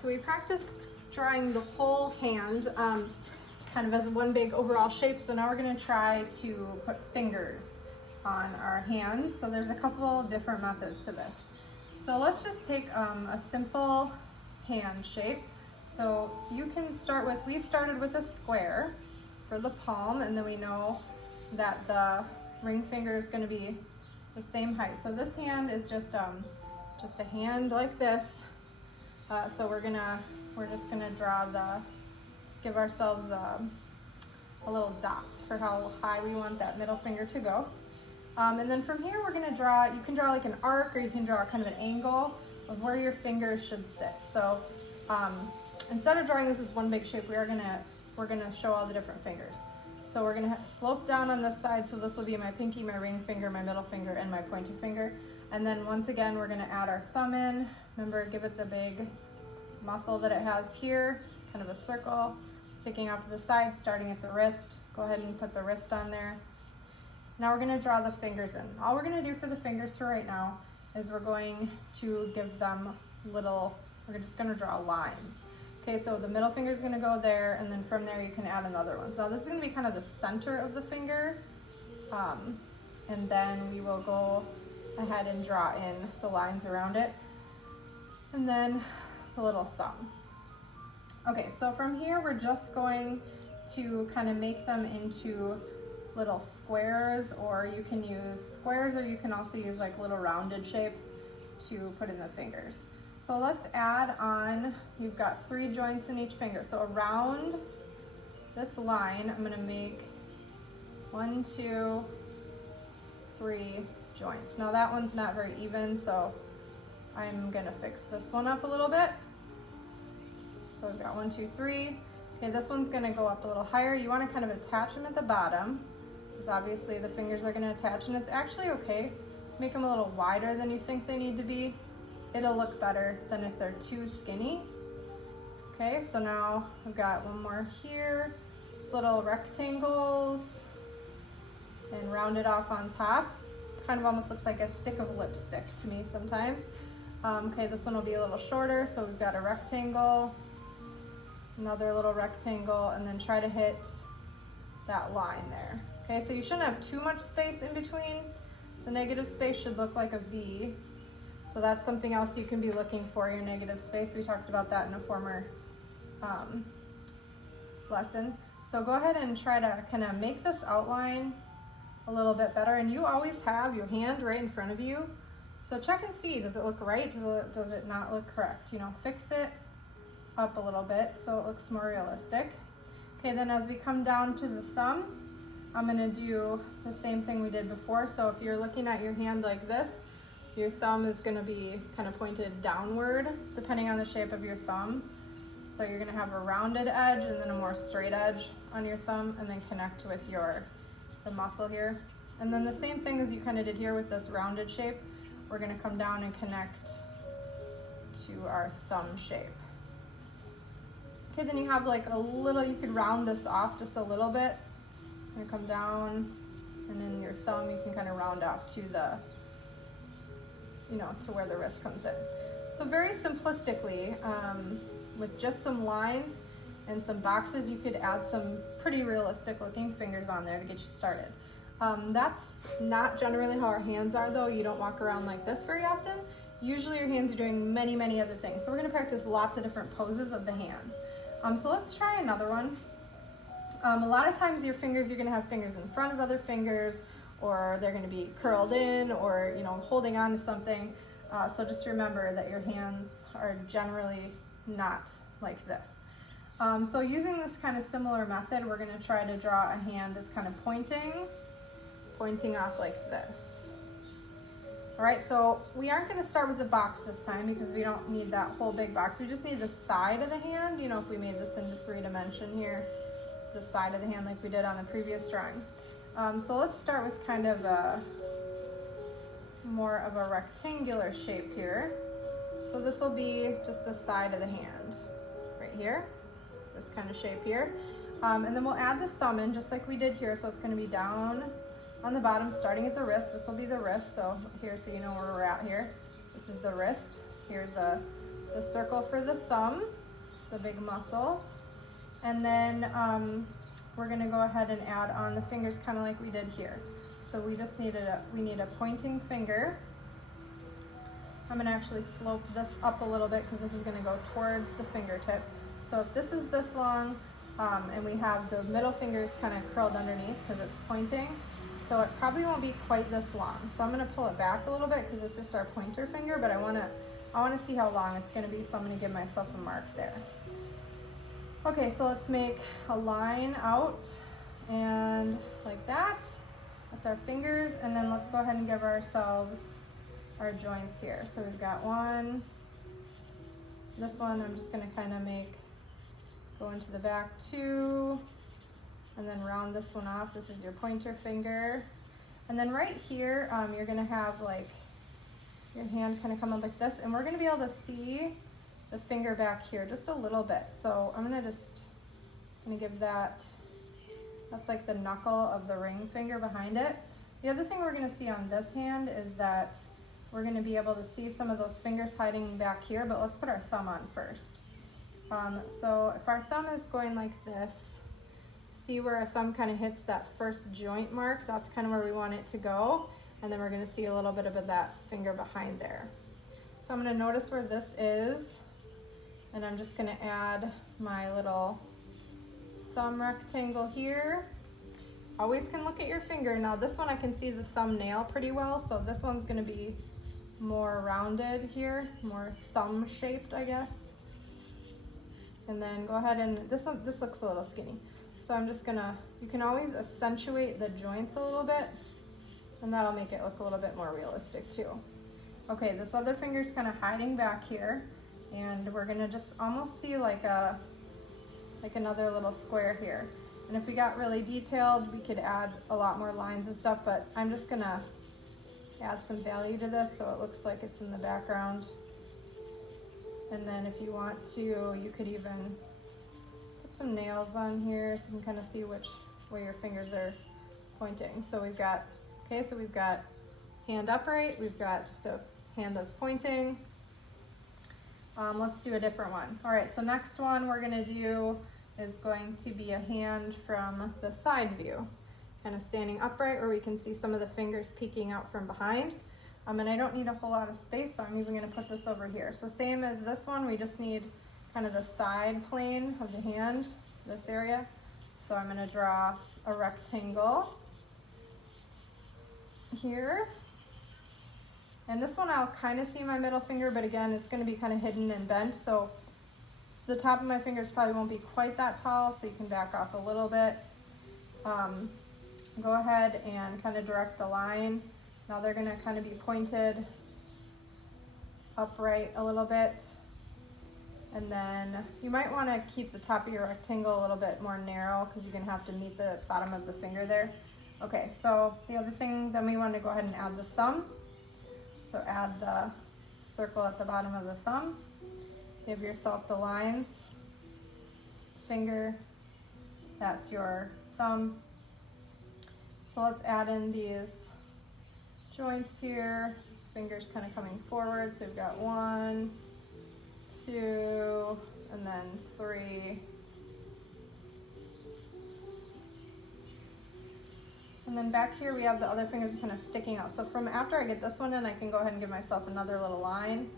so we practiced drawing the whole hand kind of as one big overall shape. So now we're gonna try to put fingers on our hands. So there's a couple different methods to this. So let's just take a simple hand shape. So you can start with, we started with a square for the palm, and then we know that the ring finger is gonna be the same height. So this hand is just a hand like this. So we're just gonna draw give ourselves a little dot for how high we want that middle finger to go. And then from here we're gonna draw, you can draw like an arc, or you can draw kind of an angle of where your fingers should sit. So instead of drawing this as one big shape, we're gonna show all the different fingers. So we're gonna slope down on this side, so this will be my pinky, my ring finger, my middle finger, and my pointer finger. And then once again, we're gonna add our thumb in. Remember, give it the big muscle that it has here, kind of a circle, sticking out to the side, starting at the wrist. Go ahead and put the wrist on there. Now we're gonna draw the fingers in. All we're gonna do for the fingers for right now is we're going to give them we're just gonna draw lines. Okay, so the middle finger is gonna go there, and then from there you can add another one. So this is gonna be kind of the center of the finger, and then we will go ahead and draw in the lines around it, and then the little thumb. Okay, so from here we're just going to kind of make them into little squares, or you can use squares, or you can also use like little rounded shapes to put in the fingers. So let's add on, you've got 3 joints in each finger. So around this line, I'm gonna make 1, 2, 3 joints. Now that one's not very even, so I'm gonna fix this one up a little bit. So we've got 1, 2, 3. Okay, this one's gonna go up a little higher. You wanna kind of attach them at the bottom, because obviously the fingers are gonna attach, and it's actually okay. Make them a little wider than you think they need to be. It'll look better than if they're too skinny. Okay, so now I've got one more here, just little rectangles, and round it off on top. Kind of almost looks like a stick of lipstick to me sometimes. Okay, this one will be a little shorter, so we've got a rectangle, another little rectangle, and then try to hit that line there. Okay, so you shouldn't have too much space in between. The negative space should look like a V. So that's something else you can be looking for, your negative space. We talked about that in a former lesson. So go ahead and try to kind of make this outline a little bit better. And you always have your hand right in front of you. So check and see, does it look right? Does it not look correct? You know, fix it up a little bit so it looks more realistic. Okay, then as we come down to the thumb, I'm gonna do the same thing we did before. So if you're looking at your hand like this, your thumb is gonna be kind of pointed downward, depending on the shape of your thumb. So you're gonna have a rounded edge and then a more straight edge on your thumb, and then connect with the muscle here. And then the same thing as you kind of did here with this rounded shape, we're gonna come down and connect to our thumb shape. Okay, then you have like a little, you could round this off just a little bit. You're gonna come down, and then your thumb you can kind of round off to to where the wrist comes in. So very simplistically, with just some lines and some boxes, you could add some pretty realistic looking fingers on there to get you started. That's not generally how our hands are though. You don't walk around like this very often. Usually your hands are doing many, many other things. So we're gonna practice lots of different poses of the hands. So let's try another one. A lot of times you're gonna have fingers in front of other fingers, or they're gonna be curled in, or holding on to something. So just remember that your hands are generally not like this. So using this kind of similar method, we're gonna try to draw a hand that's kind of pointing off like this. All right, so we aren't gonna start with the box this time because we don't need that whole big box. We just need the side of the hand. If we made this into 3-dimension here, the side of the hand like we did on the previous drawing. So let's start with kind of more of a rectangular shape here. So this will be just the side of the hand right here, this kind of shape here. And then we'll add the thumb in just like we did here. So it's going to be down on the bottom, starting at the wrist. This will be the wrist. So here, so you know where we're at here. This is the wrist. Here's the the circle for the thumb, the big muscle. And then we're gonna go ahead and add on the fingers kind of like we did here. So we just need we need a pointing finger. I'm gonna actually slope this up a little bit because this is gonna go towards the fingertip. So if this is this long and we have the middle fingers kind of curled underneath because it's pointing, so it probably won't be quite this long. So I'm gonna pull it back a little bit because it's just our pointer finger, but I wanna see how long it's gonna be, so I'm gonna give myself a mark there. Okay, so let's make a line out and like that. That's our fingers, and then let's go ahead and give ourselves our joints here. So we've got one, this one I'm just gonna kind of go into the back two, and then round this one off. This is your pointer finger. And then right here, you're gonna have like your hand kind of come up like this, and we're gonna be able to see the finger back here just a little bit. So I'm gonna give that's like the knuckle of the ring finger behind it. The other thing we're gonna see on this hand is that we're gonna be able to see some of those fingers hiding back here, but let's put our thumb on first. So if our thumb is going like this, see where our thumb kind of hits that first joint mark? That's kind of where we want it to go. And then we're gonna see a little bit of that finger behind there. So I'm gonna notice where this is, and I'm just gonna add my little thumb rectangle here. Always can look at your finger. Now this one I can see the thumbnail pretty well, so this one's gonna be more rounded here, more thumb shaped, I guess. And then go ahead and, this looks a little skinny. So I'm just gonna, you can always accentuate the joints a little bit, and that'll make it look a little bit more realistic too. Okay, this other finger's kind of hiding back here, and we're gonna just almost see like another little square here. And if we got really detailed, we could add a lot more lines and stuff, but I'm just gonna add some value to this so it looks like it's in the background. And then if you want to, you could even put some nails on here so you can kind of see which way your fingers are pointing. So we've got, okay, so we've got hand upright, we've got just a hand that's pointing. Let's do a different one. All right, so next one we're gonna do is going to be a hand from the side view, kind of standing upright where we can see some of the fingers peeking out from behind. And I don't need a whole lot of space, so I'm even gonna put this over here. So same as this one, we just need kind of the side plane of the hand, this area. So I'm gonna draw a rectangle here. And this one I'll kind of see my middle finger, but again, it's gonna be kind of hidden and bent. So the top of my fingers probably won't be quite that tall, so you can back off a little bit. Go ahead and kind of direct the line. Now they're gonna kind of be pointed upright a little bit. And then you might wanna keep the top of your rectangle a little bit more narrow because you're gonna have to meet the bottom of the finger there. Okay, so the other thing, then we want to go ahead and add the thumb. So add the circle at the bottom of the thumb. Give yourself the lines. Finger, that's your thumb. So let's add in these joints here. This finger's kind of coming forward. So we've got 1, 2, and then 3. And then back here we have the other fingers kind of sticking out. So from after I get this one in, I can go ahead and give myself another little line.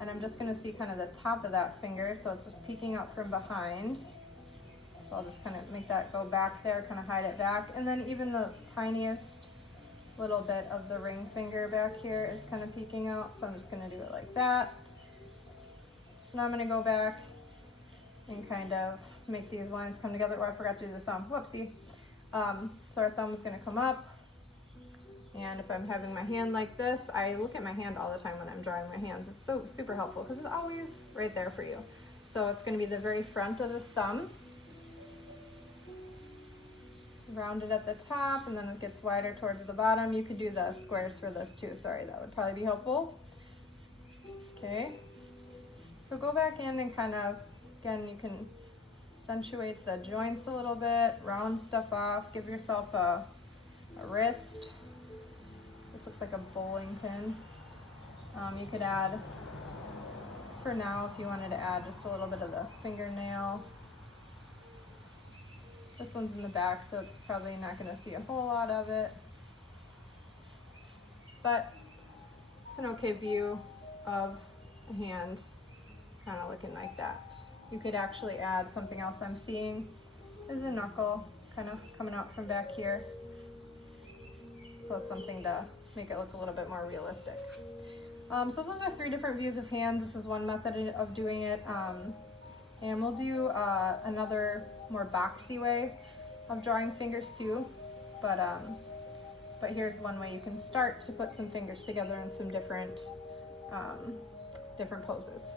And I'm just gonna see kind of the top of that finger. So it's just peeking out from behind. So I'll just kind of make that go back there, kind of hide it back. And then even the tiniest little bit of the ring finger back here is kind of peeking out. So I'm just gonna do it like that. So now I'm gonna go back and kind of make these lines come together. Oh, I forgot to do the thumb, whoopsie. So our thumb is gonna come up. And if I'm having my hand like this, I look at my hand all the time when I'm drawing my hands. It's so super helpful because it's always right there for you. So it's gonna be the very front of the thumb. Rounded at the top, and then it gets wider towards the bottom. You could do the squares for this too. Sorry, that would probably be helpful. Okay, so go back in and kind of, again, you can accentuate the joints a little bit, round stuff off, give yourself a wrist. This looks like a bowling pin. You could add for now if you wanted to add just a little bit of the fingernail. This one's in the back, so it's probably not going to see a whole lot of it. But it's an okay view of a hand kind of looking like that. You could actually add something else I'm seeing is a knuckle kind of coming out from back here. So it's something to make it look a little bit more realistic. So those are 3 different views of hands. This is one method of doing it. And we'll do another more boxy way of drawing fingers too. But here's one way you can start to put some fingers together in some different poses.